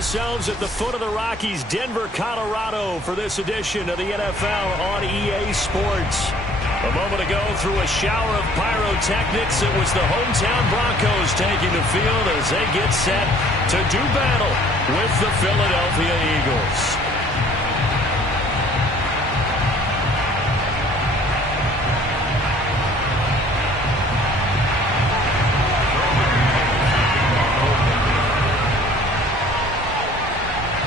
ourselves at the foot of the Rockies, Denver, Colorado, for this edition of the NFL on EA Sports. A moment ago, through a shower of pyrotechnics, it was the hometown Broncos taking the field as they get set to do battle with the Philadelphia Eagles.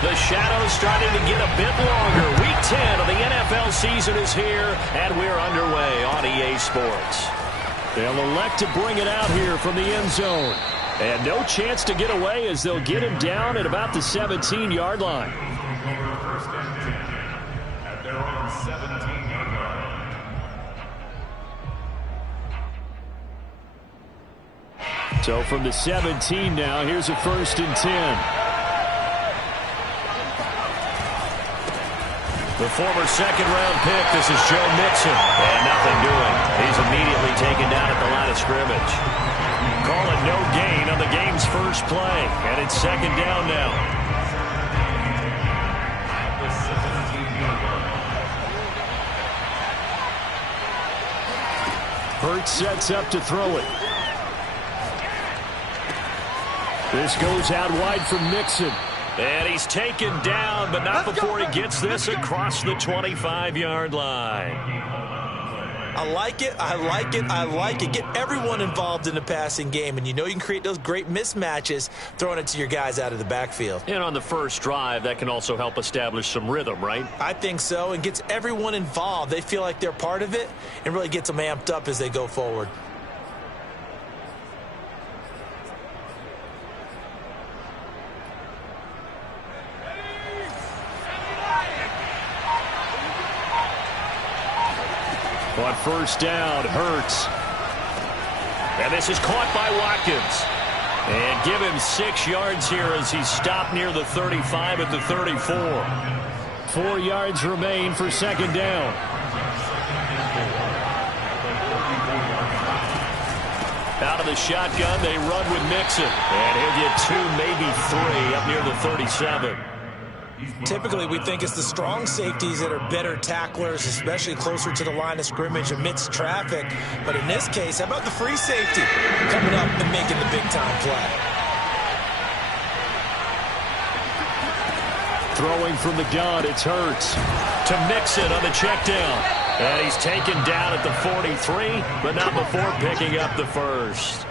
The shadow's starting to get a bit longer. Week 10 of the NFL season is here, and we're underway on EA Sports. They'll elect to bring it out here from the end zone. And no chance to get away as they'll get him down at about the 17-yard line. At their own 17-yard line. So from the 17 now, here's a 1st and 10. The former second-round pick, this is Joe Mixon. And nothing doing. He's immediately taken down at the line of scrimmage. Call it no gain on the game's first play. And it's 2nd down now. Hurts sets up to throw it. This goes out wide from Mixon. And he's taken down, but not before he gets this across the 25-yard line. I like it, I like it, I like it. Get everyone involved in the passing game, and you know you can create those great mismatches throwing it to your guys out of the backfield. And on the first drive, that can also help establish some rhythm, right? I think so, and gets everyone involved. They feel like they're part of it and really gets them amped up as they go forward. On 1st down, Hurts. And this is caught by Watkins. And give him 6 yards here as he's stopped near the 35 at the 34. 4 yards remain for 2nd down. Out of the shotgun, they run with Mixon. And he'll get 2, maybe 3 up near the 37. Typically, we think it's the strong safeties that are better tacklers, especially closer to the line of scrimmage amidst traffic. But in this case, how about the free safety coming up and making the big-time play? Throwing from the gun, it's Hurts. To Mixon on the check down. And he's taken down at the 43, but not before picking up the 1st.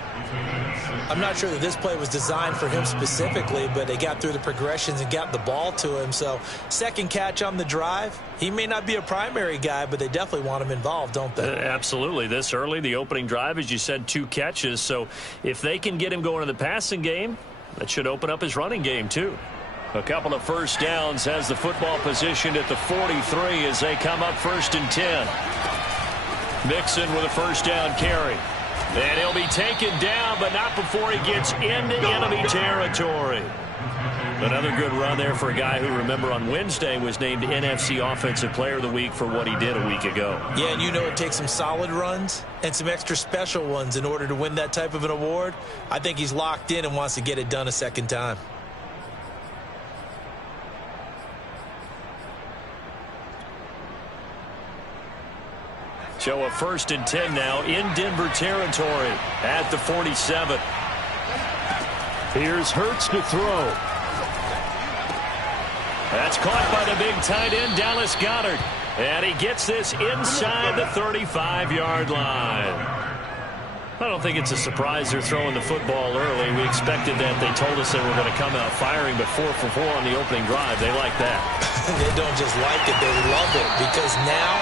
I'm not sure that this play was designed for him specifically, but they got through the progressions and got the ball to him. So 2nd catch on the drive. He may not be a primary guy, but they definitely want him involved, don't they? Absolutely. This early, the opening drive, as you said, 2 catches. So if they can get him going in the passing game, that should open up his running game too. A couple of 1st downs has the football positioned at the 43 as they come up 1st and 10. Mixon with a 1st down carry. And he'll be taken down, but not before he gets into enemy territory. Another good run there for a guy who, remember, on Wednesday was named NFC Offensive Player of the Week for what he did a week ago. Yeah, and you know it takes some solid runs and some extra special ones in order to win that type of an award. I think he's locked in and wants to get it done a 2nd time. So a 1st and 10 now in Denver territory at the 47. Here's Hurts to throw. That's caught by the big tight end, Dallas Goedert. And he gets this inside the 35-yard line. I don't think it's a surprise they're throwing the football early. We expected that. They told us they were going to come out firing, but 4 for 4 on the opening drive. They like that. They don't just like it, they love it, because now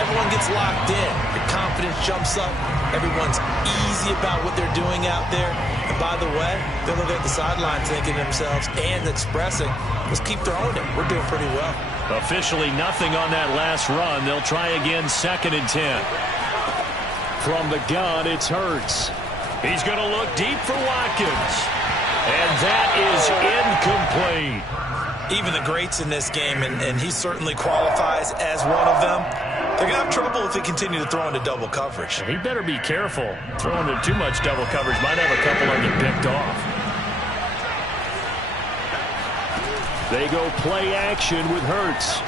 everyone gets locked in. Your confidence jumps up. Everyone's easy about what they're doing out there. And by the way, they're looking at the sideline thinking to themselves and expressing, let's keep throwing it. We're doing pretty well. Officially nothing on that last run. They'll try again 2nd and 10. From the gun, it's Hurts. He's going to look deep for Watkins. And that is incomplete. Even the greats in this game, and he certainly qualifies as one of them, they're going to have trouble if they continue to throw into double coverage. He better be careful. Throwing into too much double coverage might have a couple of them picked off. They go play action with Hurts.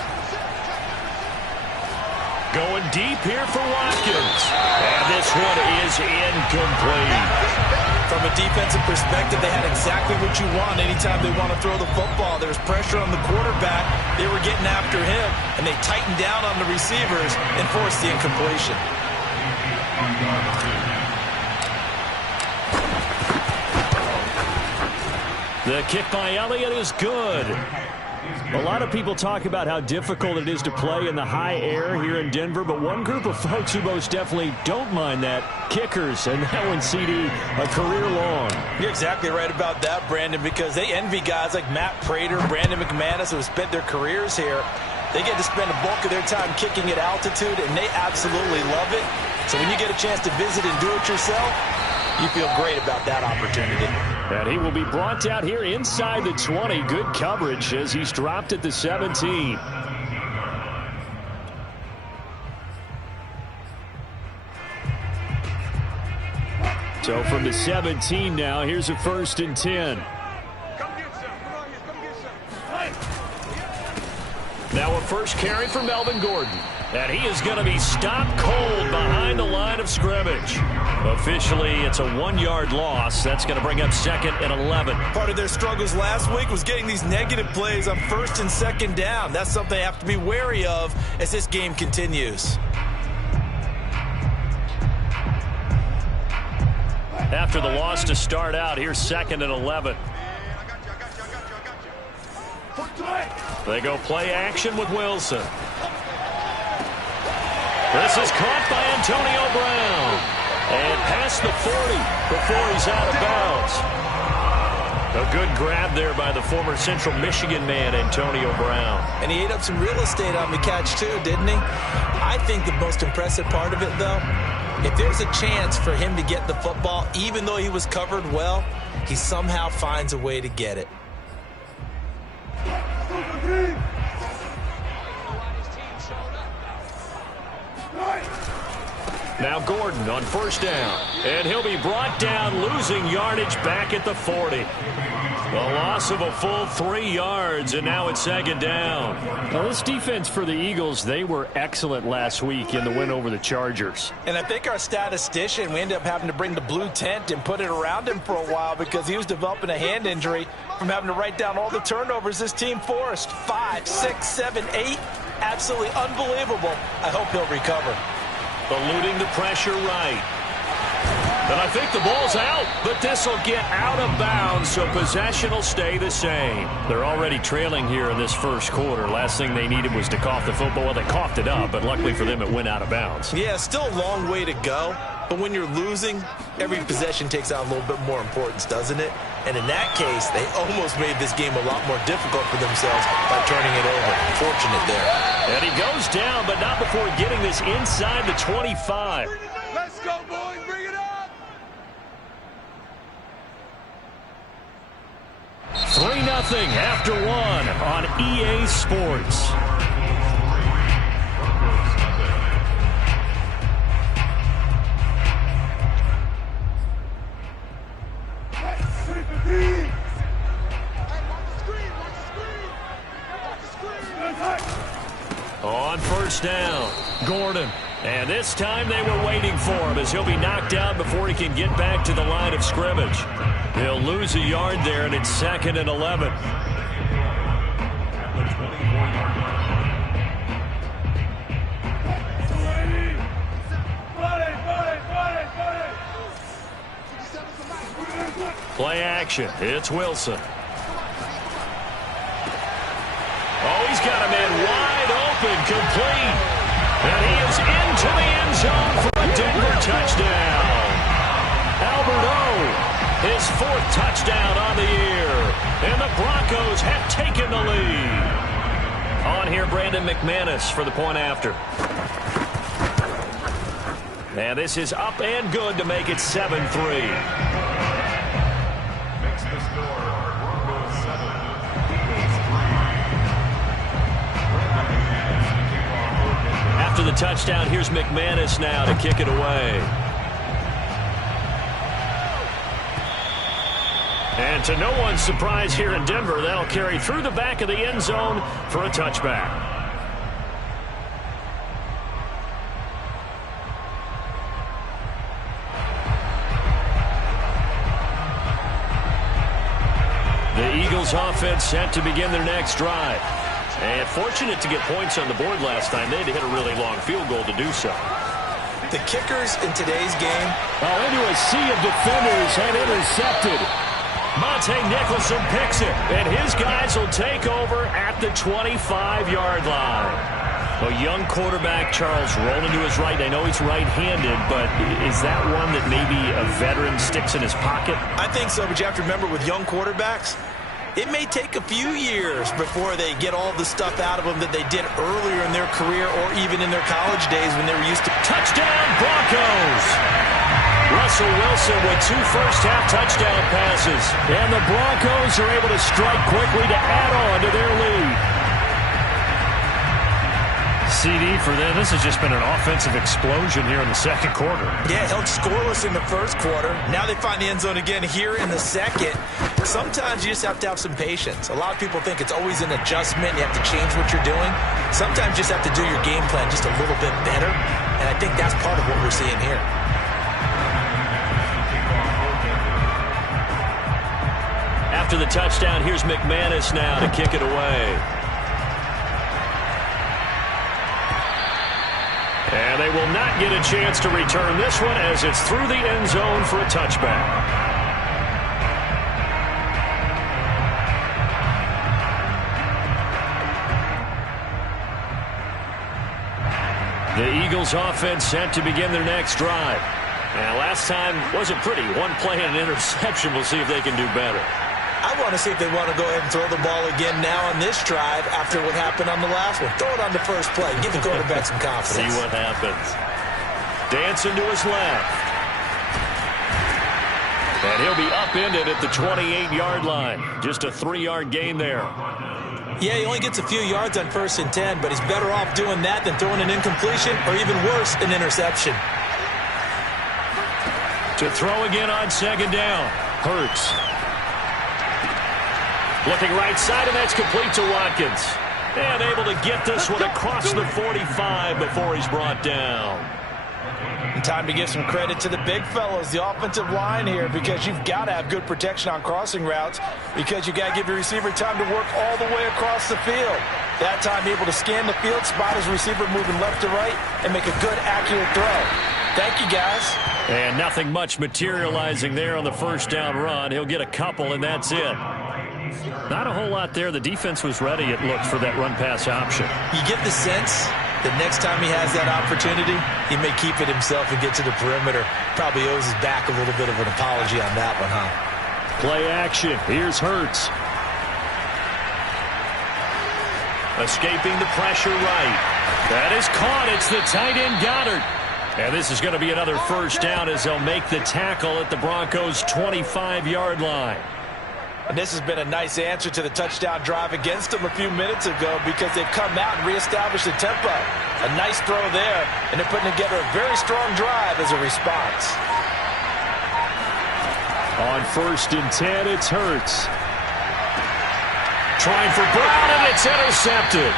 Going deep here for Watkins. And this one is incomplete. From a defensive perspective, they had exactly what you want anytime they want to throw the football. There was pressure on the quarterback. They were getting after him, and they tightened down on the receivers and forced the incompletion. The kick by Elliott is good. A lot of people talk about how difficult it is to play in the high air here in Denver, but one group of folks who most definitely don't mind that, kickers, and that one, CD, a career long. You're exactly right about that, Brandon, because they envy guys like Matt Prater, Brandon McManus, who have spent their careers here. They get to spend a bulk of their time kicking at altitude, and they absolutely love it. So when you get a chance to visit and do it yourself, you feel great about that opportunity. And he will be brought out here inside the 20. Good coverage as he's dropped at the 17. So from the 17 now, here's a 1st and 10. Now a first carry for Melvin Gordon. And he is going to be stopped cold behind the line of scrimmage. Officially, it's a 1-yard loss. That's going to bring up 2nd and 11. Part of their struggles last week was getting these negative plays on 1st and 2nd down. That's something they have to be wary of as this game continues. After the loss to start out, here's 2nd and 11. They go play action with Wilson. This is caught by Antonio Brown. And past the 40 before he's out of bounds. A good grab there by the former Central Michigan man, Antonio Brown. And he ate up some real estate on the catch, too, didn't he? I think the most impressive part of it, though, if there's a chance for him to get the football, even though he was covered well, he somehow finds a way to get it. Now Gordon on 1st down. And he'll be brought down, losing yardage back at the 40. A loss of a full 3 yards, and now it's 2nd down. Well, this defense for the Eagles, they were excellent last week in the win over the Chargers. And I think our statistician, we ended up having to bring the blue tent and put it around him for a while because he was developing a hand injury from having to write down all the turnovers this team forced. 5, 6, 7, 8. Absolutely unbelievable. I hope he'll recover. Eluding the pressure right. And I think the ball's out, but this will get out of bounds, so possession will stay the same. They're already trailing here in this first quarter. Last thing they needed was to cough the football. Well, they coughed it up, but luckily for them, it went out of bounds. Yeah, still a long way to go, but when you're losing, every possession takes on a little bit more importance, doesn't it? And in that case, they almost made this game a lot more difficult for themselves by turning it over. Fortunate there. And he goes down, but not before getting this inside the 25. Let's go, boys. Bring it up. 3-0 after 1 on EA Sports. On 1st down, Gordon. And this time they were waiting for him as he'll be knocked out before he can get back to the line of scrimmage. He'll lose a yard there, and it's 2nd and 11. Play action. It's Wilson. Oh, he's got a man wide open, complete. And he is into the end zone for a Denver touchdown. Albert O, his 4th touchdown on the year. And the Broncos have taken the lead. On here, Brandon McManus for the point after. And this is up and good to make it 7-3. After the touchdown, here's McManus now to kick it away. And to no one's surprise here in Denver, that'll carry through the back of the end zone for a touchback. The Eagles offense set to begin their next drive. And fortunate to get points on the board last time. They had to hit a really long field goal to do so. The kickers in today's game. Into a sea of defenders and intercepted. Monte Nicholson picks it, and his guys will take over at the 25-yard line. A young quarterback, Charles, rolling to his right. I know he's right-handed, but is that one that maybe a veteran sticks in his pocket? I think so, but you have to remember with young quarterbacks, it may take a few years before they get all the stuff out of them that they did earlier in their career or even in their college days when they were used to. Touchdown, Broncos! Russell Wilson with 2 first-half touchdown passes. And the Broncos are able to strike quickly to add on to their lead. CD for them. This has just been an offensive explosion here in the second quarter. Yeah, held scoreless in the first quarter. Now they find the end zone again here in the second. Sometimes you just have to have some patience. A lot of people think it's always an adjustment. You have to change what you're doing. Sometimes you just have to do your game plan just a little bit better. And I think that's part of what we're seeing here. After the touchdown, here's McManus now to kick it away. And they will not get a chance to return this one as it's through the end zone for a touchback. The Eagles offense set to begin their next drive. And last time wasn't pretty. One play and an interception. We'll see if they can do better. I want to see if they want to go ahead and throw the ball again now on this drive after what happened on the last one. Throw it on the first play. Give the quarterback some confidence. See what happens. Dancing to his left. And he'll be upended at the 28-yard line. Just a 3-yard gain there. Yeah, he only gets a few yards on 1st and 10, but he's better off doing that than throwing an incompletion or even worse, an interception. To throw again on 2nd down. Hurts. Looking right side, and that's complete to Watkins. And able to get this one across the 45 before he's brought down. And time to give some credit to the big fellows, the offensive line here, because you've got to have good protection on crossing routes because you've got to give your receiver time to work all the way across the field. That time able to scan the field, spot his receiver moving left to right, and make a good, accurate throw. Thank you, guys. And nothing much materializing there on the first down run. He'll get a couple, and that's it. Not a whole lot there. The defense was ready, it looked, for that run-pass option. You get the sense that next time he has that opportunity, he may keep it himself and get to the perimeter. Probably owes his back a little bit of an apology on that one, huh? Play action. Here's Hurts. Escaping the pressure right. That is caught. It's the tight end Goddard. And this is going to be another first down as they'll make the tackle at the Broncos' 25-yard line. And this has been a nice answer to the touchdown drive against them a few minutes ago because they've come out and reestablished the tempo. A nice throw there, and they're putting together a very strong drive as a response. On 1st and 10, it's Hurts. Trying for Brown, and it's intercepted.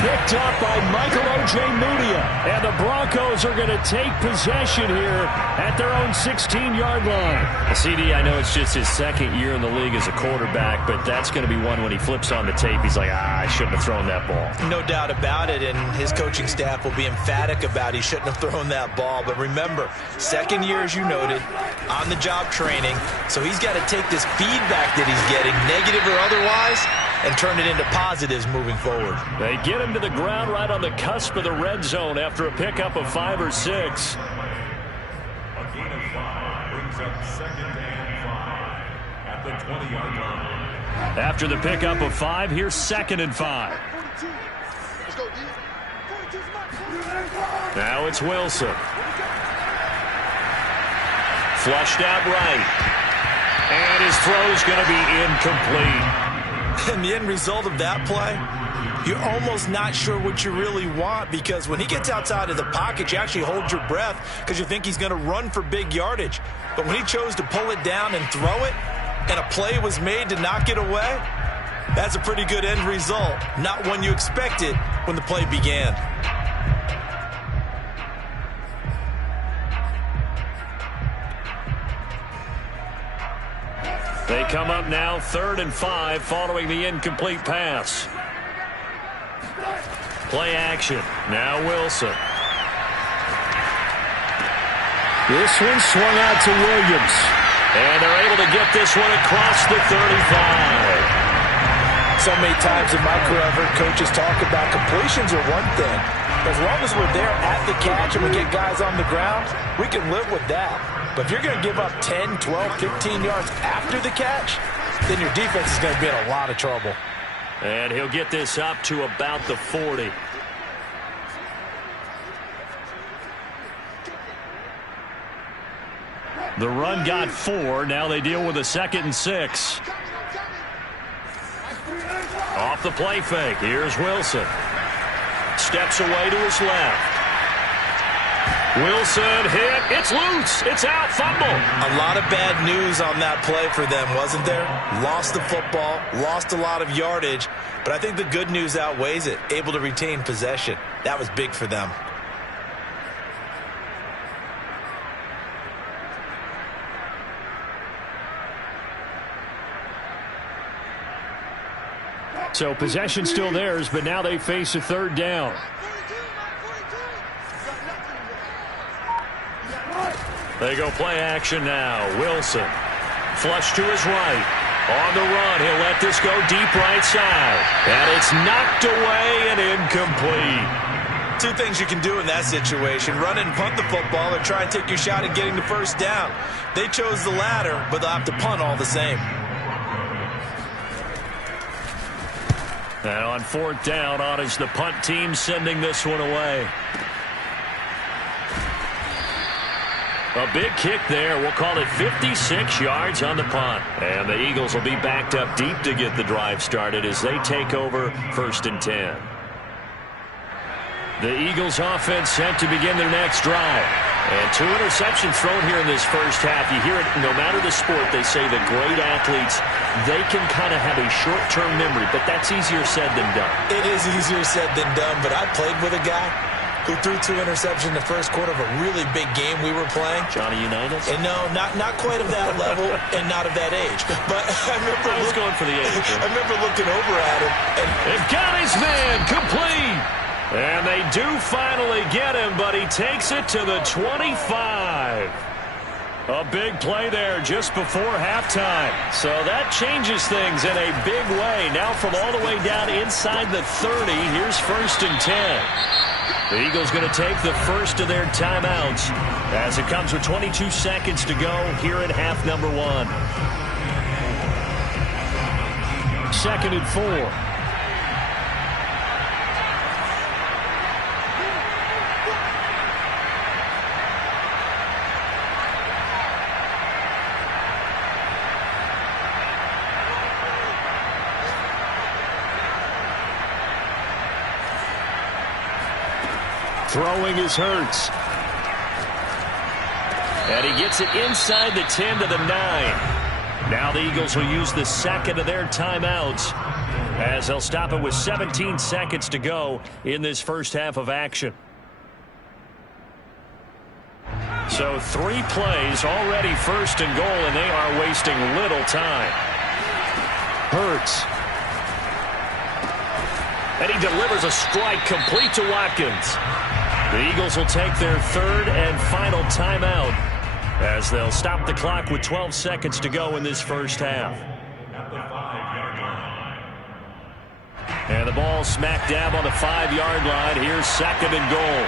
Picked up by Michael Ojemudia. And the Broncos are going to take possession here at their own 16-yard line. CD, I know it's just his second year in the league as a quarterback, but that's going to be one when he flips on the tape. He's like, I shouldn't have thrown that ball. No doubt about it, and his coaching staff will be emphatic about he shouldn't have thrown that ball. But remember, second year, as you noted, on-the-job training. So he's got to take this feedback that he's getting, negative or otherwise, and turn it into positives moving forward. They get him to the ground right on the cusp of the red zone after a pickup of 5 or 6. A gain of 5 brings up 2nd and 5 at the 20-yard line. After the pickup of 5, here's 2nd and 5. Now it's Wilson. Flushed out right. And his throw's going to be incomplete. And the end result of that play, you're almost not sure what you really want because when he gets outside of the pocket, you actually hold your breath because you think he's going to run for big yardage. But when he chose to pull it down and throw it, and a play was made to knock it away, that's a pretty good end result. Not one you expected when the play began. They come up now 3rd and 5 following the incomplete pass. Play action. Now Wilson. This one swung out to Williams. And they're able to get this one across the 35. So many times in my career I've heard coaches talk about completions are one thing. As long as we're there at the catch and we get guys on the ground, we can live with that. But if you're going to give up 10, 12, 15 yards after the catch, then your defense is going to be in a lot of trouble. And he'll get this up to about the 40. The run got 4. Now they deal with a 2nd and 6. Off the play fake. Here's Wilson. Steps away to his left. Wilson hit. It's loose. It's out. Fumble. A lot of bad news on that play for them, wasn't there? Lost the football, lost a lot of yardage, but I think the good news outweighs it. Able to retain possession. That was big for them. So possession still theirs, but now they face a 3rd down. They go play action now. Wilson. Flush to his right. On the run. He'll let this go deep right side. And it's knocked away and incomplete. Two things you can do in that situation. Run and punt the football or try and take your shot at getting the first down. They chose the latter, but they'll have to punt all the same. And on 4th down, on is the punt team sending this one away. A big kick there. We'll call it 56 yards on the punt. And the Eagles will be backed up deep to get the drive started as they take over 1st and 10. The Eagles offense set to begin their next drive. And 2 interceptions thrown here in this first half. You hear it no matter the sport. They say the great athletes, they can kind of have a short-term memory, but that's easier said than done. It is easier said than done, but I played with a guy who threw 2 interceptions in the first quarter of a really big game we were playing. Johnny Unitas? And no, not quite of that level and not of that age. But I was going for the age. I remember looking over at him. And they've got his man complete. And they do finally get him, but he takes it to the 25. A big play there just before halftime. So that changes things in a big way. Now from all the way down inside the 30, here's 1st and 10. The Eagles going to take the first of their timeouts as it comes with 22 seconds to go here in half number 1. 2nd and 4. Throwing is Hurts. And he gets it inside the 10 to the 9. Now the Eagles will use the 2nd of their timeouts as they'll stop it with 17 seconds to go in this first half of action. So 3 plays already 1st and goal, and they are wasting little time. Hurts. And he delivers a strike complete to Watkins. The Eagles will take their 3rd and final timeout as they'll stop the clock with 12 seconds to go in this first half. And the ball smack dab on the 5-yard line. Here's 2nd and goal.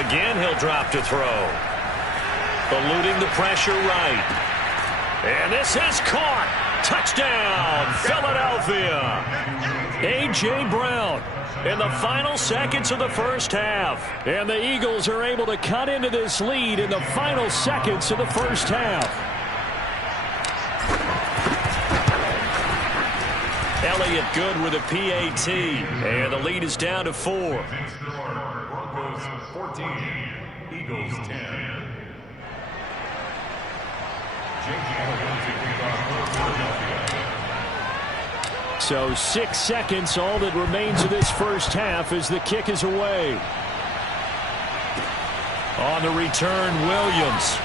Again, he'll drop to throw. Eluding the pressure right. And this is caught. Touchdown, Philadelphia. A.J. Brown in the final seconds of the first half. And the Eagles are able to cut into this lead in the final seconds of the first half. L.A. Elliott good with a PAT. And the lead is down to 4. Broncos 14, Eagles 10. So 6 seconds, all that remains of this first half as the kick is away. On the return, Williams.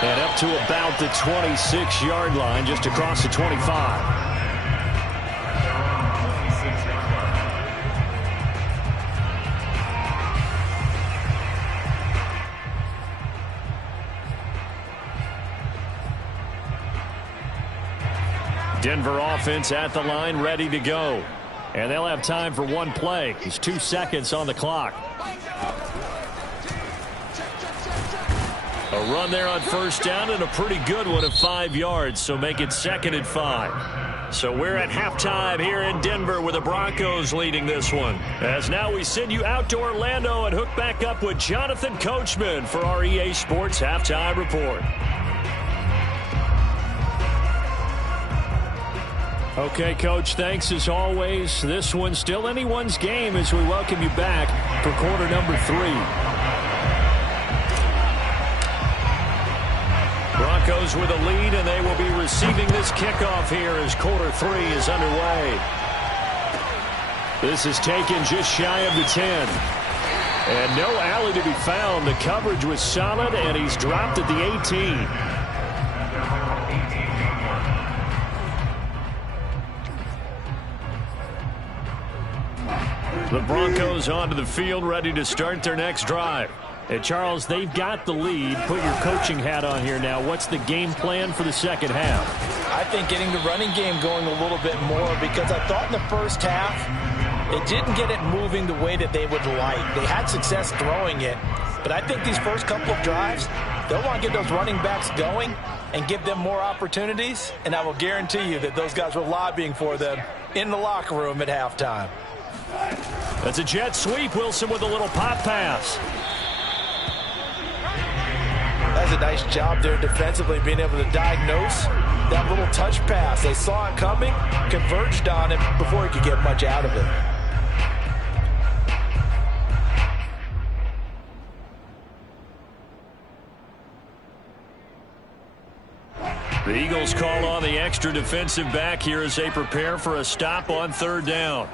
And up to about the 26-yard line, just across the 25. Denver offense at the line, ready to go. And they'll have time for one play. There's 2 seconds on the clock. A run there on first down and a pretty good one of 5 yards, so make it 2nd and 5. So we're at halftime here in Denver with the Broncos leading this one. As now we send you out to Orlando and hook back up with Jonathan Coachman for our EA Sports Halftime Report. Okay, Coach, thanks as always. This one's still anyone's game as we welcome you back for quarter number 3. Broncos with a lead, and they will be receiving this kickoff here as quarter 3 is underway. This is taken just shy of the 10. And no alley to be found. The coverage was solid, and he's dropped at the 18. The Broncos onto the field, ready to start their next drive. And Charles, they've got the lead. Put your coaching hat on here now. What's the game plan for the second half? I think getting the running game going a little bit more, because I thought in the first half it didn't get it moving the way that they would like. They had success throwing it, but I think these first couple of drives, they'll want to get those running backs going and give them more opportunities, and I will guarantee you that those guys were lobbying for them in the locker room at halftime. That's a jet sweep. Wilson with a little pop pass. That's a nice job there defensively, being able to diagnose that little touch pass. They saw it coming, converged on it before he could get much out of it. The Eagles call on the extra defensive back here as they prepare for a stop on third down.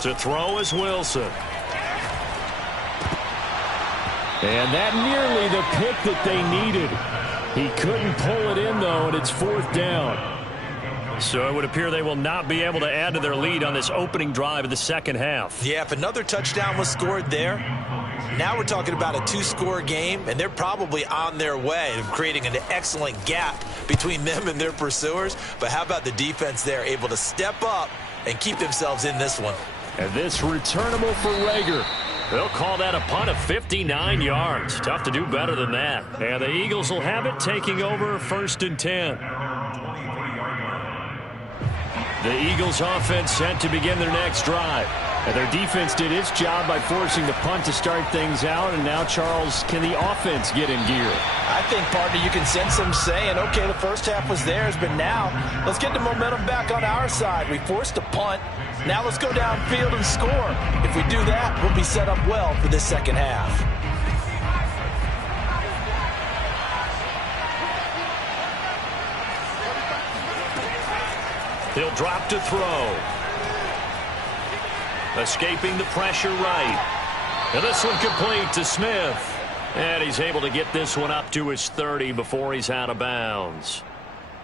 To throw is Wilson. And that nearly the pick that they needed. He couldn't pull it in, though, and it's 4th down. So it would appear they will not be able to add to their lead on this opening drive of the second half. Yeah, if another touchdown was scored there, now we're talking about a 2-score game, and they're probably on their way of creating an excellent gap between them and their pursuers. But how about the defense there, able to step up and keep themselves in this one? And this returnable for Rager. They'll call that a punt of 59 yards. Tough to do better than that. And the Eagles will have it, taking over 1st and 10. The Eagles offense set to begin their next drive. And their defense did its job by forcing the punt to start things out. And now, Charles, can the offense get in gear? I think, partner, you can sense them saying, okay, the first half was theirs, but now let's get the momentum back on our side. We forced a punt. Now let's go downfield and score. If we do that, we'll be set up well for this second half. He'll drop to throw. Escaping the pressure right. And this one complete to Smith. And he's able to get this one up to his 30 before he's out of bounds.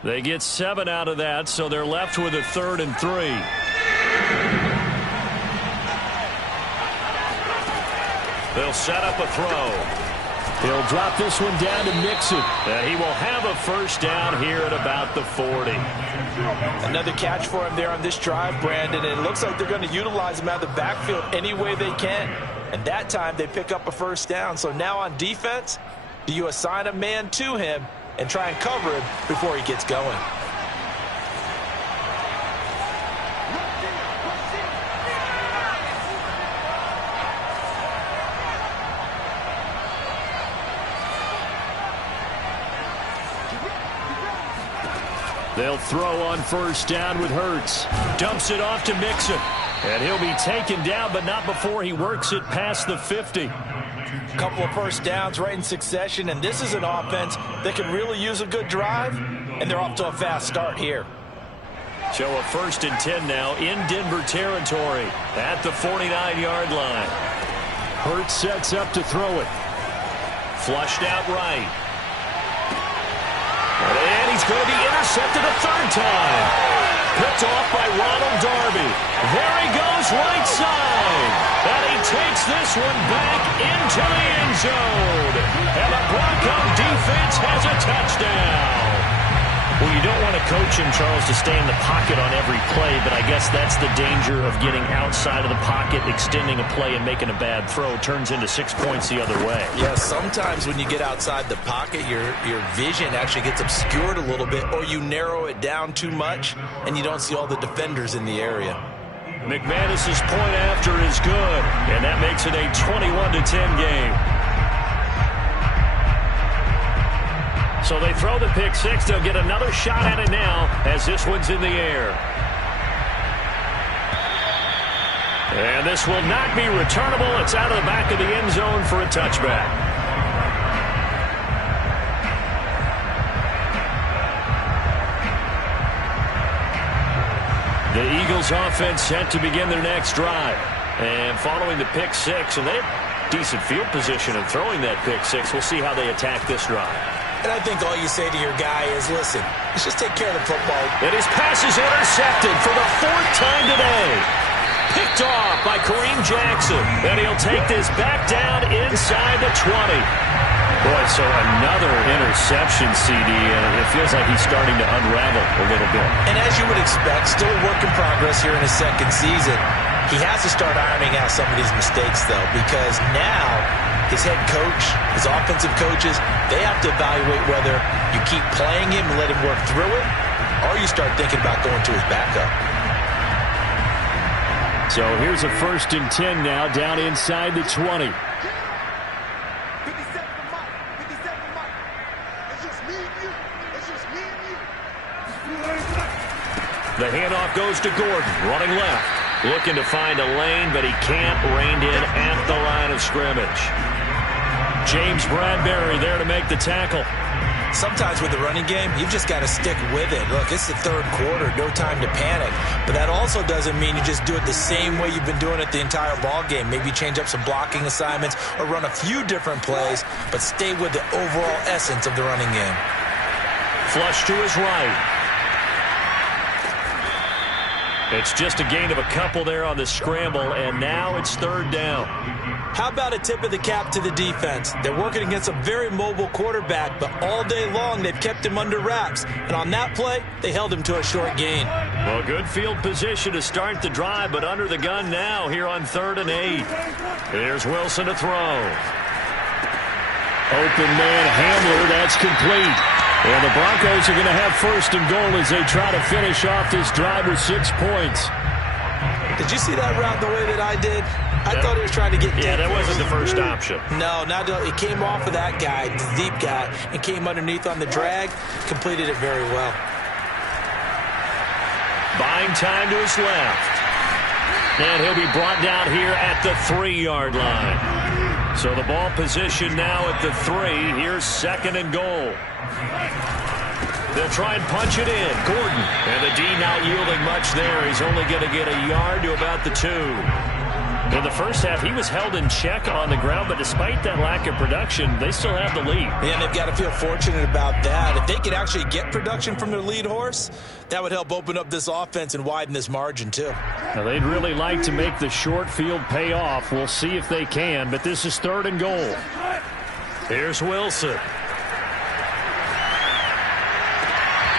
They get 7 out of that, so they're left with a 3rd and 3. They'll set up a throw. He'll drop this one down to Mixon. He will have a first down here at about the 40. Another catch for him there on this drive, Brandon. And it looks like they're going to utilize him out of the backfield any way they can. And that time they pick up a first down. So now on defense, do you assign a man to him and try and cover him before he gets going? They'll throw on first down with Hurts. Dumps it off to Mixon. And he'll be taken down, but not before he works it past the 50. A couple of first downs right in succession, and this is an offense that could really use a good drive, and they're off to a fast start here. So a 1st and 10 now in Denver territory at the 49-yard line. Hurts sets up to throw it. Flushed out right. And he's going to be intercepted a 3rd time. Picked off by Ronald Darby. There he goes right side. And he takes this one back into the end zone. And the Bronco defense has a touchdown. Well, you don't want to coach him, Charles, to stay in the pocket on every play, but I guess that's the danger of getting outside of the pocket, extending a play, and making a bad throw. Turns into 6 points the other way. Yeah, sometimes when you get outside the pocket, your vision actually gets obscured a little bit, or you narrow it down too much, and you don't see all the defenders in the area. McManus's point after is good, and that makes it a 21-10 game. So they throw the pick six. They'll get another shot at it now as this one's in the air. And this will not be returnable. It's out of the back of the end zone for a touchback. The Eagles offense set to begin their next drive. And following the pick six, and they have decent field position in throwing that pick six. We'll see how they attack this drive. And I think all you say to your guy is, listen, let's just take care of the football. And his pass is intercepted for the 4th time today. Picked off by Kareem Jackson. And he'll take this back down inside the 20. Boy, so another interception, CD, and it feels like he's starting to unravel a little bit. And as you would expect, still a work in progress here in his 2nd season. He has to start ironing out some of these mistakes, though, because now his head coach, his offensive coaches, they have to evaluate whether you keep playing him and let him work through it, or you start thinking about going to his backup. So here's a 1st and 10 now down inside the 20. The handoff goes to Gordon, running left. Looking to find a lane, but he can't. Reined in at the line of scrimmage. James Bradbury there to make the tackle. Sometimes with the running game, you've just got to stick with it. Look, it's the 3rd quarter, no time to panic. But that also doesn't mean you just do it the same way you've been doing it the entire ball game. Maybe change up some blocking assignments or run a few different plays, but stay with the overall essence of the running game. Flush to his right. It's just a gain of a couple there on the scramble, and now it's 3rd down. How about a tip of the cap to the defense? They're working against a very mobile quarterback, but all day long they've kept him under wraps. And on that play, they held him to a short gain. Well, good field position to start the drive, but under the gun now here on 3rd and 8. Here's Wilson to throw. Open man Hamler, that's complete. And the Broncos are going to have 1st and goal as they try to finish off this drive with 6 points. Did you see that route the way that I did? I thought he was trying to get deep. Yeah, that wasn't the first option. No, not it came off of that guy, the deep guy, and came underneath on the drag. Completed it very well. Buying time to his left. And he'll be brought down here at the 3-yard line. So the ball position now at the 3. Here's 2nd and goal. They'll try and punch it in. Gordon. And the D not yielding much there. He's only going to get a yard to about the 2. In the first half, he was held in check on the ground, but despite that lack of production, they still have the lead. And they've got to feel fortunate about that. If they could actually get production from their lead horse, that would help open up this offense and widen this margin, too. Now, they'd really like to make the short field pay off. We'll see if they can, but this is 3rd and goal. Here's Wilson.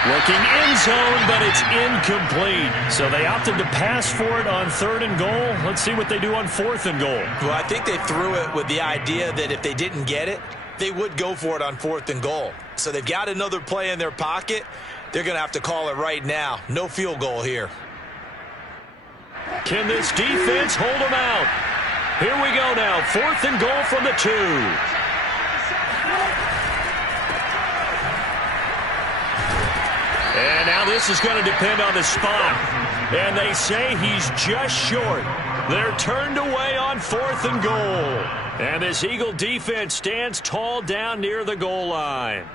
Looking in zone, but it's incomplete. So they opted to pass for it on 3rd and goal. Let's see what they do on 4th and goal. Well, I think they threw it with the idea that if they didn't get it, they would go for it on 4th and goal. So they've got another play in their pocket. They're going to have to call it right now. No field goal here. Can this defense hold them out? Here we go now. 4th and goal from the 2. And now this is going to depend on the spot. And they say he's just short. They're turned away on 4th and goal. And this Eagle defense stands tall down near the goal line.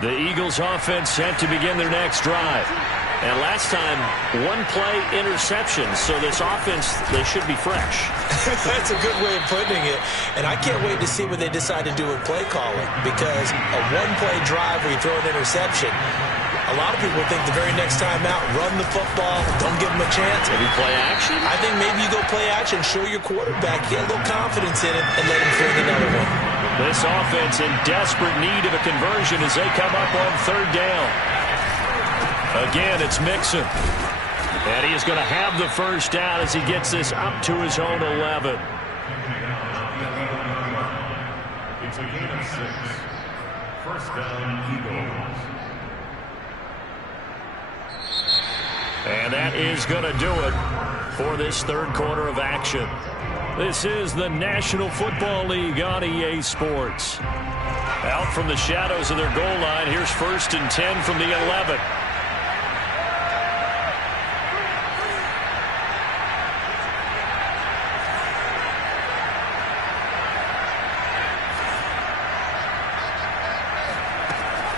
The Eagles offense set to begin their next drive. And last time, one play interception. So this offense, they should be fresh. That's a good way of putting it. And I can't wait to see what they decide to do with play calling. Because a one-play drive where you throw an interception, a lot of people think the very next time out, run the football, don't give them a chance. Maybe play action? I think maybe you go play action, show your quarterback, get a little confidence in it, and let him throw another one. This offense in desperate need of a conversion as they come up on 3rd down. Again, it's Mixon. And he is going to have the first down as he gets this up to his own 11. It's a gain of 6. First down, Eagles. And that is going to do it for this 3rd quarter of action. This is the National Football League on EA Sports. Out from the shadows of their goal line, here's 1st and 10 from the 11.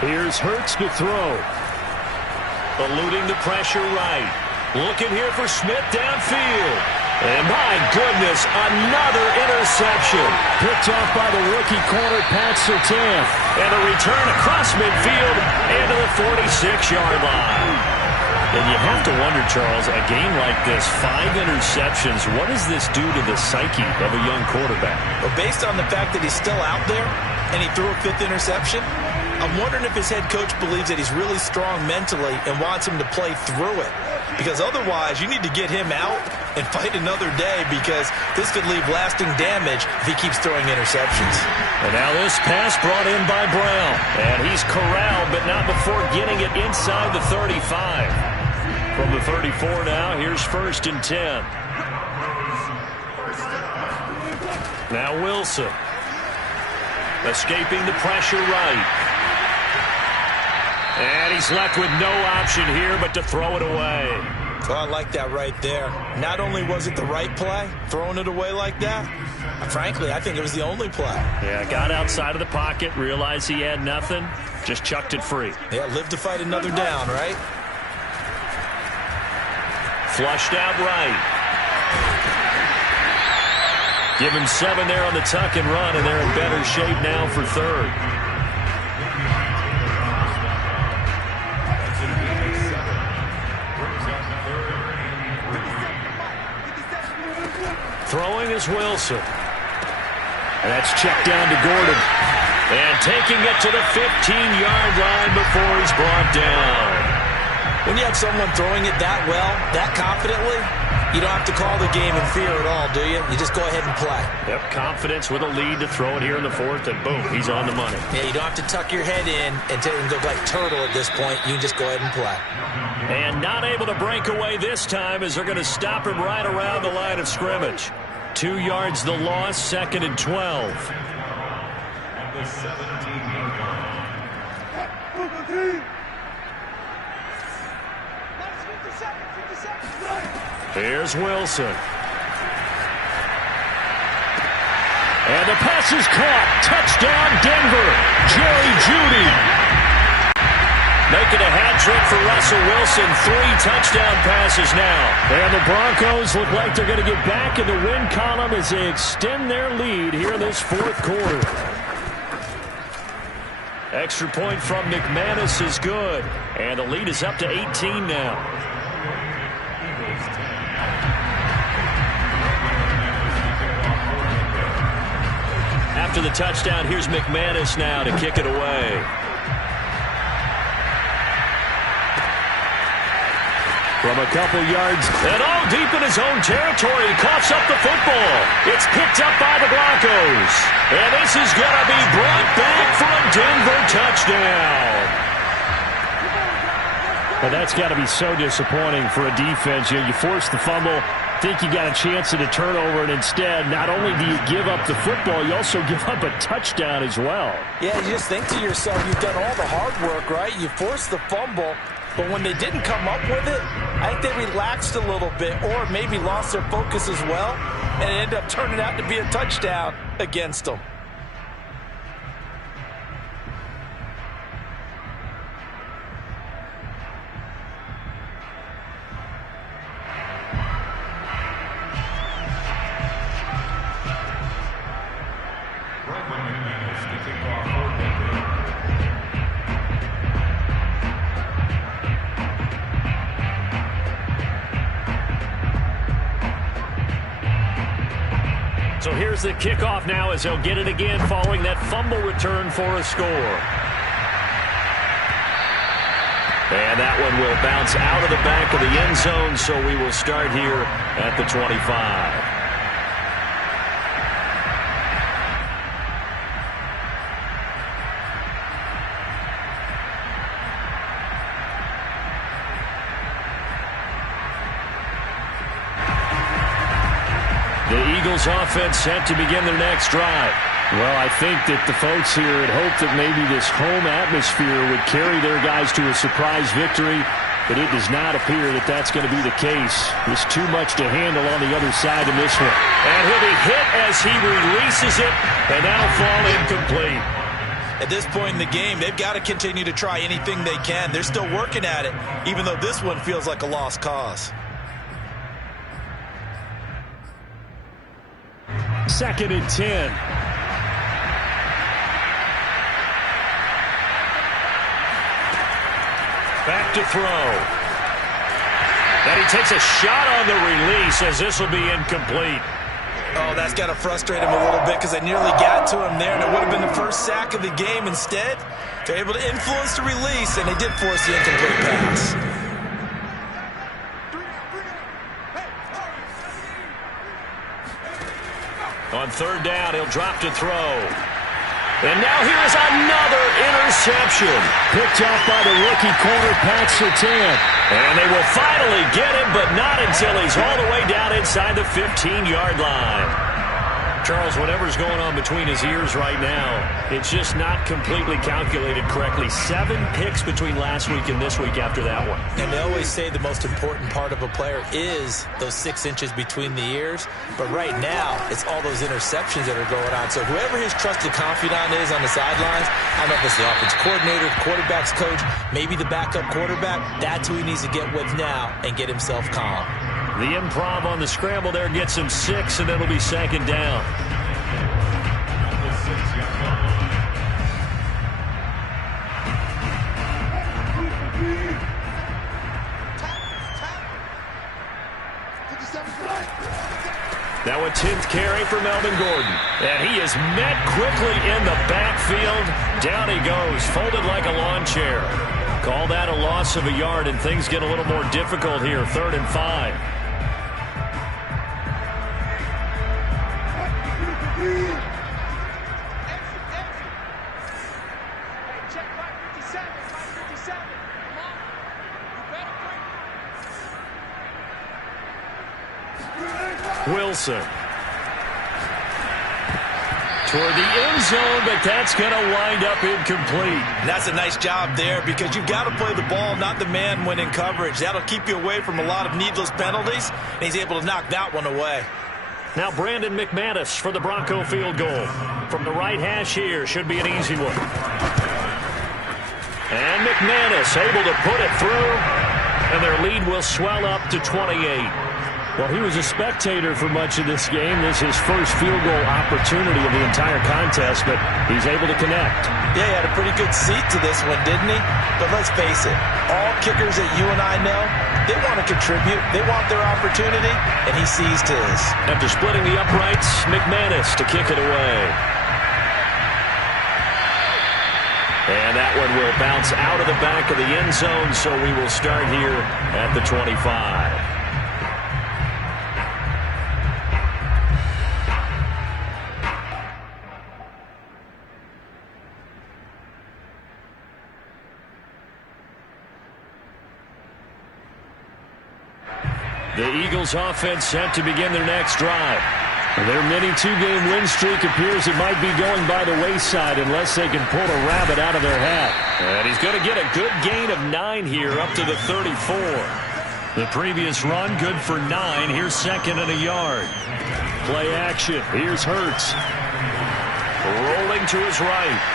Here's Hurts to throw. Eluding the pressure right. Looking here for Smith downfield. And my goodness, another interception. Picked off by the rookie corner, Pat Surtain. And a return across midfield and to the 46-yard line. And you have to wonder, Charles, a game like this, 5 interceptions, what does this do to the psyche of a young quarterback? Well, based on the fact that he's still out there and he threw a 5th interception, I'm wondering if his head coach believes that he's really strong mentally and wants him to play through it. Because otherwise, you need to get him out and fight another day because this could leave lasting damage if he keeps throwing interceptions. And now this pass brought in by Brown. And he's corralled, but not before getting it inside the 35. From the 34 now, here's 1st and 10. Now Wilson. Escaping the pressure right. And he's left with no option here but to throw it away. Oh, I like that right there. Not only was it the right play, throwing it away like that, frankly, I think it was the only play. Yeah, got outside of the pocket, realized he had nothing, just chucked it free. Yeah, live to fight another down, right? Flushed out right. Give him 7 there on the tuck and run, and they're in better shape now for 3rd. Throwing is Wilson. And that's checked down to Gordon. And taking it to the 15-yard line before he's brought down. When you have someone throwing it that well, that confidently, you don't have to call the game in fear at all, do you? You just go ahead and play. Yep, confidence with a lead to throw it here in the 4th, and boom, he's on the money. Yeah, you don't have to tuck your head in and go like turtle at this point. You can just go ahead and play. And not able to break away this time as they're going to stop him right around the line of scrimmage. 2 yards the loss, 2nd and 12. At the 17-yard line. Here's Wilson. And the pass is caught. Touchdown, Denver. Jerry Jeudy. Making a hat trick for Russell Wilson. 3 touchdown passes now. And the Broncos look like they're going to get back in the win column as they extend their lead here in this 4th quarter. Extra point from McManus is good. And the lead is up to 18 now. After the touchdown, here's McManus now to kick it away. From a couple yards, and all deep in his own territory, he coughs up the football. It's picked up by the Broncos. And this is going to be brought back for a Denver touchdown. But that's got to be so disappointing for a defense. You force the fumble, think you got a chance at a turnover, and instead, not only do you give up the football, you also give up a touchdown as well. Yeah, you just think to yourself, you've done all the hard work, right? You forced the fumble, but when they didn't come up with it, I think they relaxed a little bit or maybe lost their focus as well, and it ended up turning out to be a touchdown against them. So here's the kickoff now as they'll get it again following that fumble return for a score. And that one will bounce out of the back of the end zone, so we will start here at the 25. Eagles offense set to begin their next drive. Well, I think that the folks here had hoped that maybe this home atmosphere would carry their guys to a surprise victory, but it does not appear that that's going to be the case. There's too much to handle on the other side in this one. And he'll be hit as he releases it, and that'll fall incomplete. At this point in the game, they've got to continue to try anything they can. They're still working at it, even though this one feels like a lost cause. Second and 10. Back to throw. And he takes a shot on the release as this will be incomplete. Oh, that's got to frustrate him a little bit because they nearly got to him there, and it would have been the first sack of the game. Instead, they're able to influence the release, and they did force the incomplete pass. On third down, he'll drop to throw. And now here is another interception. Picked off by the rookie corner, Pat Surtain. And they will finally get him, but not until he's all the way down inside the 15-yard line. Charles, whatever's going on between his ears right now, it's just not completely calculated correctly. 7 picks between last week and this week after that one. And they always say the most important part of a player is those 6 inches between the ears. But right now, it's all those interceptions that are going on. So whoever his trusted confidant is on the sidelines, I don't know if it's the offense coordinator, the quarterback's coach, maybe the backup quarterback, that's who he needs to get with now and get himself calm. The improv on the scramble there gets him 6, and it'll be second down. Now a 10th carry for Melvin Gordon. And he is met quickly in the backfield. Down he goes, folded like a lawn chair. Call that a loss of a yard, and things get a little more difficult here. 3rd and 5. Wilson. Toward the end zone, but that's going to wind up incomplete. And that's a nice job there because you've got to play the ball, not the man when in coverage. That'll keep you away from a lot of needless penalties, and he's able to knock that one away. Now Brandon McManus for the Bronco field goal. From the right hash here, should be an easy one. And McManus able to put it through, and their lead will swell up to 28. Well, he was a spectator for much of this game. This is his first field goal opportunity of the entire contest, but he's able to connect. Yeah, he had a pretty good seat to this one, didn't he? But let's face it, all kickers that you and I know, they want to contribute. They want their opportunity, and he seized his. After splitting the uprights, McManus to kick it away. And that one will bounce out of the back of the end zone, so we will start here at the 25. The Eagles offense set to begin their next drive. Their mini two-game win streak appears it might be going by the wayside unless they can pull a rabbit out of their hat. And he's going to get a good gain of 9 here up to the 34. The previous run good for 9. Here's second and a yard. Play action. Here's Hurts. Rolling to his right.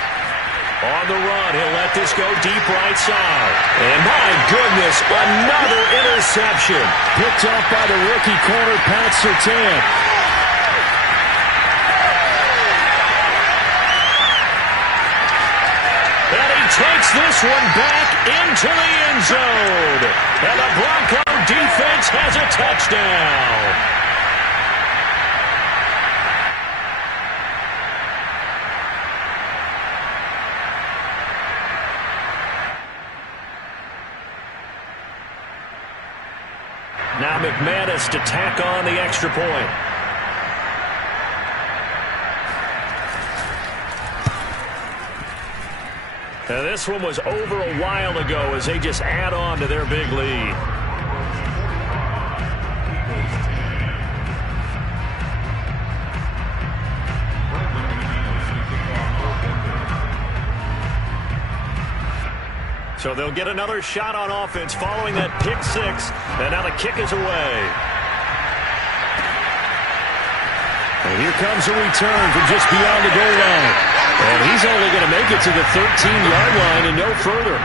On the run, he'll let this go deep right side. And my goodness, another interception. Picked off by the rookie corner, Pat Surtain. And he takes this one back into the end zone. And the Bronco defense has a touchdown. Now McManus to tack on the extra point. Now this one was over a while ago as they just add on to their big lead. So they'll get another shot on offense following that pick six. And now the kick is away. And here comes a return from just beyond the goal line. And he's only going to make it to the 13-yard line and no further.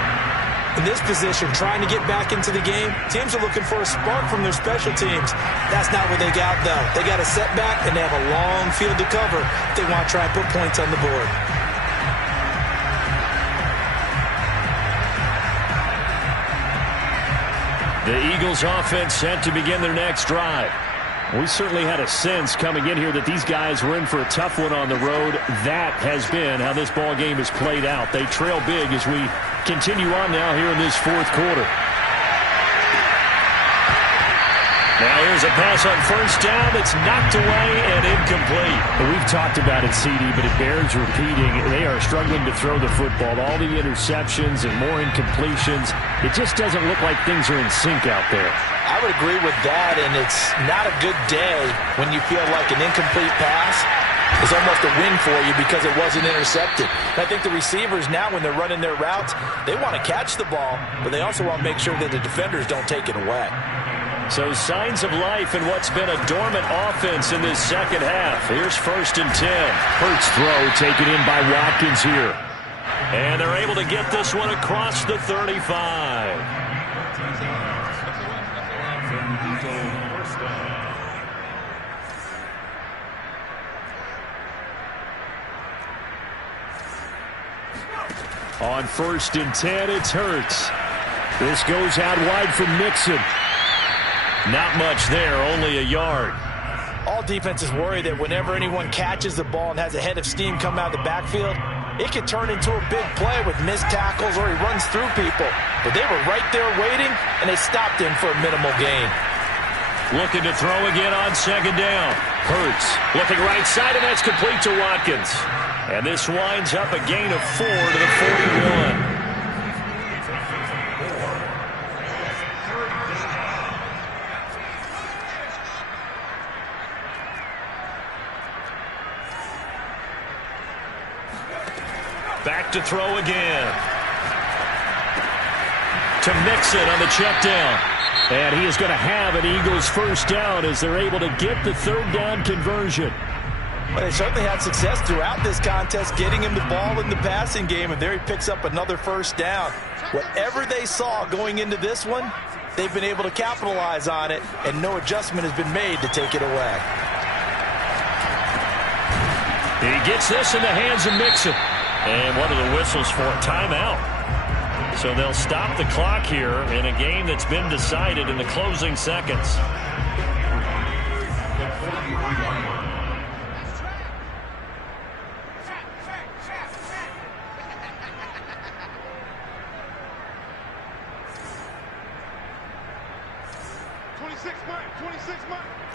In this position, trying to get back into the game, teams are looking for a spark from their special teams. That's not what they got, though. They got a setback, and they have a long field to cover if they want to try and put points on the board. The Eagles offense set to begin their next drive. We certainly had a sense coming in here that these guys were in for a tough one on the road. That has been how this ball game has played out. They trail big as we continue on now here in this fourth quarter. Now here's a pass on first down that's knocked away and incomplete. We've talked about it, CD, but it bears repeating. They are struggling to throw the football. All the interceptions and more incompletions. It just doesn't look like things are in sync out there. I would agree with that, and it's not a good day when you feel like an incomplete pass is almost a win for you because it wasn't intercepted. And I think the receivers now, when they're running their routes, they want to catch the ball, but they also want to make sure that the defenders don't take it away. So signs of life in what's been a dormant offense in this second half. Here's first and 10. Hurts throw taken in by Watkins here. And they're able to get this one across the 35. On first and 10, it's Hurts. This goes out wide for Mixon. Not much there, only a yard. All defenses worry that whenever anyone catches the ball and has a head of steam come out of the backfield, it could turn into a big play with missed tackles or he runs through people. But they were right there waiting, and they stopped him for a minimal gain. Looking to throw again on second down. Hurts looking right side, and that's complete to Watkins. And this winds up a gain of 4 to the 41. Back to throw again. To Mixon on the check down. And he is going to have an Eagles first down as they're able to get the third down conversion. Well, they certainly had success throughout this contest, getting him the ball in the passing game, and there he picks up another first down. Whatever they saw going into this one, they've been able to capitalize on it, and no adjustment has been made to take it away. He gets this in the hands of Mixon. And what are the whistles for? Timeout. So they'll stop the clock here in a game that's been decided in the closing seconds.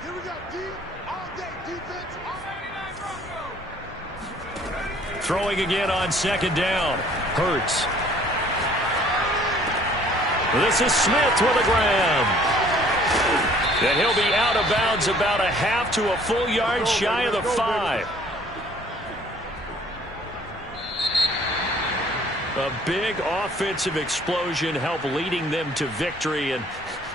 Here we go. Deep, all day defense. All 99 Broncos. Throwing again on second down. Hurts. This is Smith with a grab. And he'll be out of bounds about a half to a full yard shy of the 5. A big offensive explosion helped leading them to victory. And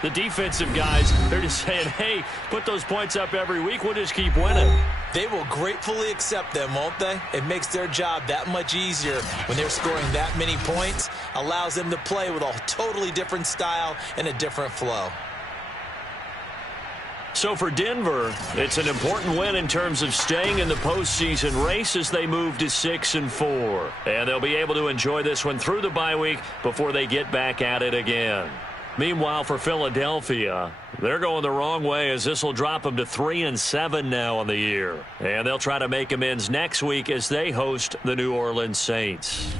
the defensive guys, they're just saying, hey, put those points up every week. We'll just keep winning. They will gratefully accept them, won't they? It makes their job that much easier when they're scoring that many points. Allows them to play with a totally different style and a different flow. So for Denver, it's an important win in terms of staying in the postseason race as they move to 6-4. And they'll be able to enjoy this one through the bye week before they get back at it again. Meanwhile, for Philadelphia, they're going the wrong way as this will drop them to 3-7 now on the year. And they'll try to make amends next week as they host the New Orleans Saints.